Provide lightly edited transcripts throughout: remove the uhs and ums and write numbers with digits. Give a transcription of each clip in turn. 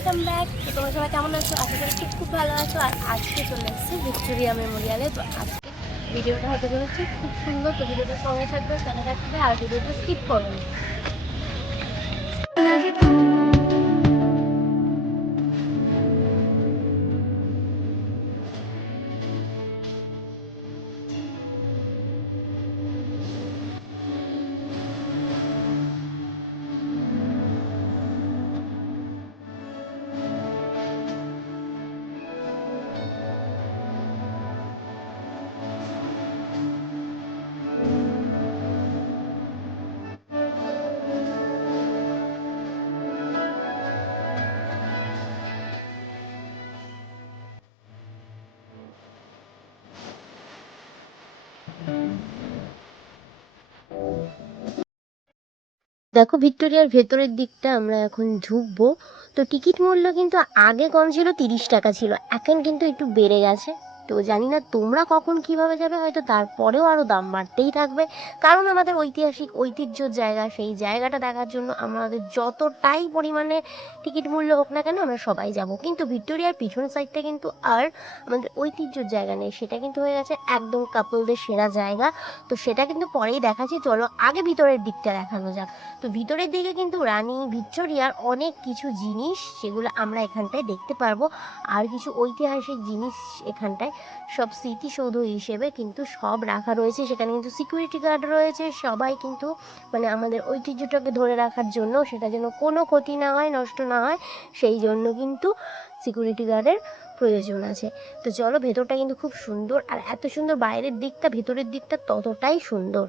Welcome back. তো তোমরা সবাই কেমন আছো? আশা করি খুব ভালো আছো। আর আজকে চলে এসেছি ভিক্টোরিয়া মেমোরিয়ালে। তো আজকে ভিডিওটা হতে চলেছে খুব সুন্দর। তো ভিডিওটা সঙ্গে থাকবে, সাথে থাকবে, আর ভিডিওটা স্কিপ করবে না। দেখো, ভিক্টোরিয়ার ভেতরের দিকটা আমরা এখন ঢুকবো। তো টিকিট মূল্য কিন্তু আগে কম ছিল, 30 টাকা ছিল, এখন কিন্তু একটু বেড়ে গেছে। তো জানি না তোমরা কখন কিভাবে যাবে, হয়তো তারপরেও আরও দাম বাড়তেই থাকবে। কারণ আমাদের ঐতিহাসিক ঐতিহ্যর জায়গা, সেই জায়গাটা দেখার জন্য আমাদের যতটাই পরিমাণে টিকিট মূল্য হোক না কেন আমরা সবাই যাব। কিন্তু ভিক্টোরিয়ার পিছন সাইডটা কিন্তু আর আমাদের ঐতিহ্যর জায়গা নেই, সেটা কিন্তু হয়ে গেছে একদম কাপলদের সেরা জায়গা। তো সেটা কিন্তু পরেই দেখাচ্ছি, চলো আগে ভিতরের দিকটা দেখানো যাক। তো ভিতরের দিকে কিন্তু রানী ভিক্টোরিয়ার অনেক কিছু জিনিস, সেগুলো আমরা এখানটায় দেখতে পারবো। আর কিছু ঐতিহাসিক জিনিস এখানটায় সব স্মৃতিসৌধ হিসেবে কিন্তু সব রাখা রয়েছে। সেখানে কিন্তু সিকিউরিটি গার্ড রয়েছে, সবাই কিন্তু মানে আমাদের ঐতিহ্যটাকে ধরে রাখার জন্য, সেটা যেন কোনো ক্ষতি না হয়, নষ্ট না হয়, সেই জন্য কিন্তু সিকিউরিটি গার্ডের প্রয়োজন আছে। তো চলো, ভেতরটা কিন্তু খুব সুন্দর, আর এত সুন্দর বাইরের দিকটা, ভেতরের দিকটা ততটাই সুন্দর।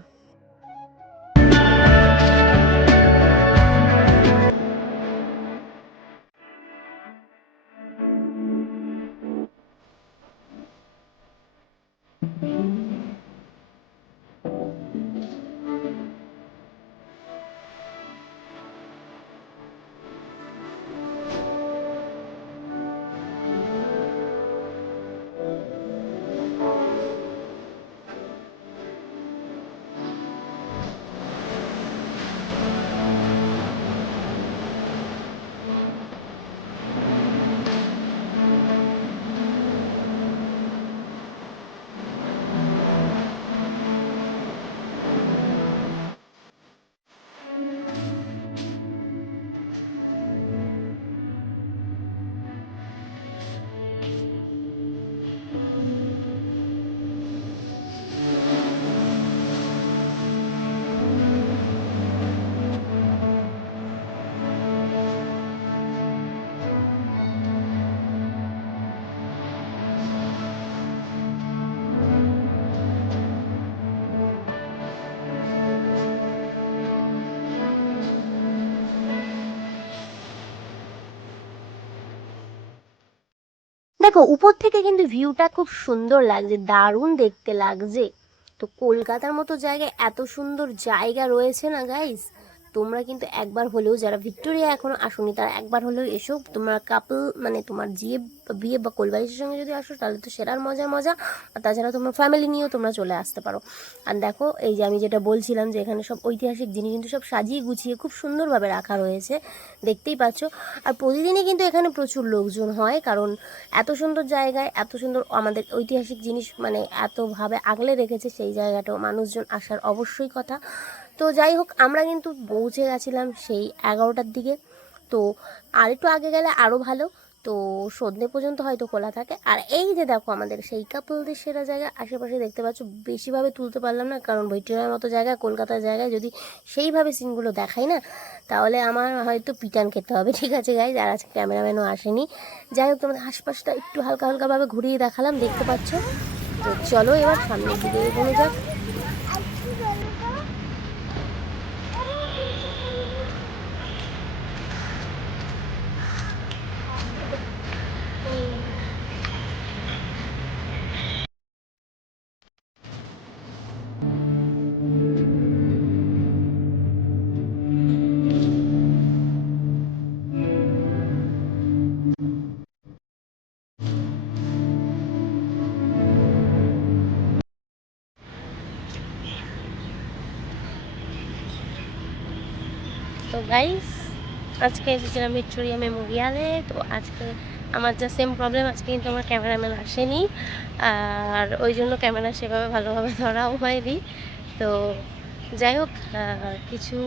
দেখো, উপর থেকে কিন্তু ভিউটা খুব সুন্দর লাগছে, দারুণ দেখতে লাগছে। তো কলকাতার মতো জায়গায় এত সুন্দর জায়গা রয়েছে না গাইস, তোমরা কিন্তু একবার হলেও, যারা ভিক্টোরিয়া এখনো আসোনি তারা একবার হলেও এসো। তোমরা কাপল মানে তোমার বিয়ে বা কোলবালিশের সঙ্গে যদি আসো তাহলে তো সেরার মজা মজা। আর তাছাড়া তোমার ফ্যামিলি নিয়েও তোমরা চলে আসতে পারো। আর দেখো, এই যে আমি যেটা বলছিলাম যে এখানে সব ঐতিহাসিক জিনিস কিন্তু সব সাজিয়ে গুছিয়ে খুব সুন্দরভাবে রাখা রয়েছে, দেখতেই পাচ্ছ। আর প্রতিদিনই কিন্তু এখানে প্রচুর লোকজন হয়, কারণ এত সুন্দর জায়গায় এত সুন্দর আমাদের ঐতিহাসিক জিনিস মানে এতভাবে আগলে রেখেছে, সেই জায়গাটাও মানুষজন আসার অবশ্যই কথা। তো যাই হোক, আমরা কিন্তু পৌঁছে গেছিলাম সেই 11টার দিকে। তো আর একটু আগে গেলে আরও ভালো। তো সন্ধ্যে পর্যন্ত হয়তো খোলা থাকে। আর এই যে দেখো আমাদের সেই কাপলদের সেরা জায়গা, আশেপাশে দেখতে পাচ্ছ। বেশিভাবে তুলতে পারলাম না, কারণ ভিক্টোরিয়ার মতো জায়গা, কলকাতার জায়গায় যদি সেইভাবে সিনগুলো দেখাই না, তাহলে আমার হয়তো পিটান খেতে হবে। ঠিক আছে গাইজ, আর আজকে ক্যামেরাম্যানও আসেনি। যাই হোক, তোমাদের আশপাশটা একটু হালকা হালকাভাবে ঘুরিয়ে দেখালাম, দেখতে পাচ্ছ। তো চলো এবার সামনের দিকে এগোনো যাক। তো গাইস, আজকে এসেছিলাম ভিক্টোরিয়া মেমোরিয়ালে। তো আজকে আমার যা সেম প্রবলেম, আজকে কিন্তু আমার ক্যামেরাম্যান আসেনি, আর ওই জন্য ক্যামেরা সেভাবে ভালোভাবে ধরাও হয়নি। তো যাই হোক, কিছু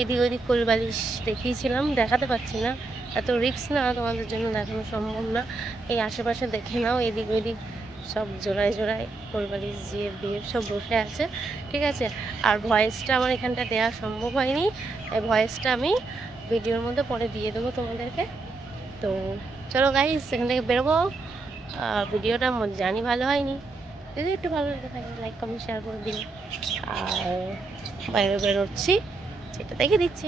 এদিক ওদিক কোলবালিশ দেখিয়েছিলাম, দেখাতে পারছি না, এত রিস্ক না, তোমাদের জন্য দেখানো সম্ভব না। এই আশেপাশে দেখে নাও, এদিক ওদিক সব জোড়ায় জোড়ায় কোলবালিশ দিয়ে বিয়ে সব বসে আছে, ঠিক আছে। আর ভয়েসটা আমার এখানটা দেওয়া সম্ভব হয়নি, এই ভয়েসটা আমি ভিডিওর মধ্যে পরে দিয়ে দেবো তোমাদেরকে। তো চলো গাইস, এখান থেকে বেরোবো। ভিডিওটা জানি ভালো হয়নি, যদি একটু ভালো লেগে থাকে লাইক কমেন্ট শেয়ার করে দিও। আর বাইরে বেরোচ্ছি, সেটা দেখে দিচ্ছি।